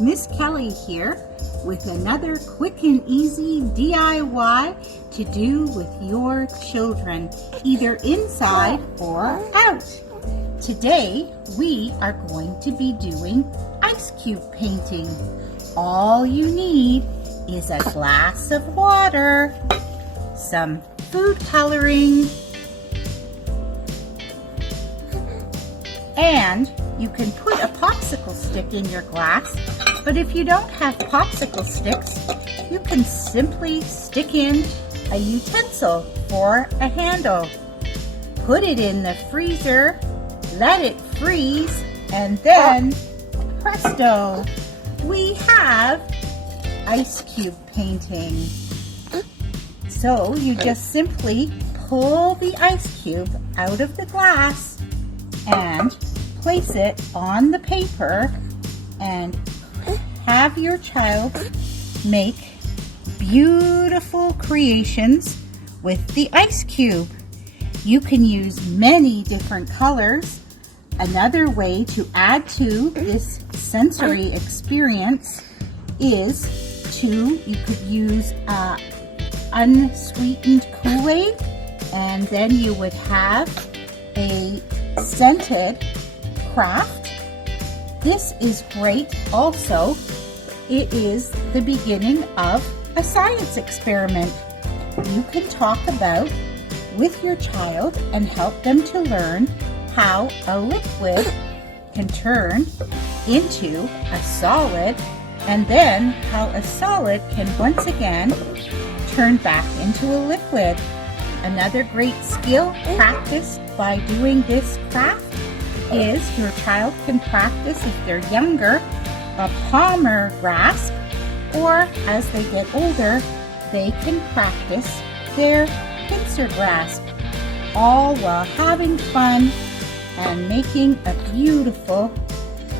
Miss Kelly here with another quick and easy DIY to do with your children, either inside or out. Today we are going to be doing ice cube painting. All you need is a glass of water, some food coloring, and you can put a popsicle stick in your glass, but if you don't have popsicle sticks, you can simply stick in a utensil for a handle. Put it in the freezer, let it freeze, and then presto, we have ice cube painting. So you just simply pull the ice cube out of the glass and place it on the paper and have your child make beautiful creations with the ice cube. You can use many different colors. Another way to add to this sensory experience is you could use unsweetened Kool-Aid, and then you would have a scented craft. This is great also. It is the beginning of a science experiment you can talk about with your child and help them to learn how a liquid can turn into a solid, and then how a solid can once again turn back into a liquid. Another great skill practiced by doing this craft is your child can practice, if they're younger, a palmer grasp, or as they get older, they can practice their pincer grasp, all while having fun and making a beautiful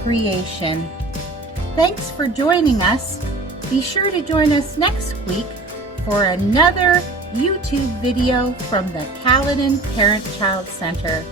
creation. Thanks for joining us. Be sure to join us next week for another YouTube video from the Caledon Parent Child Centre.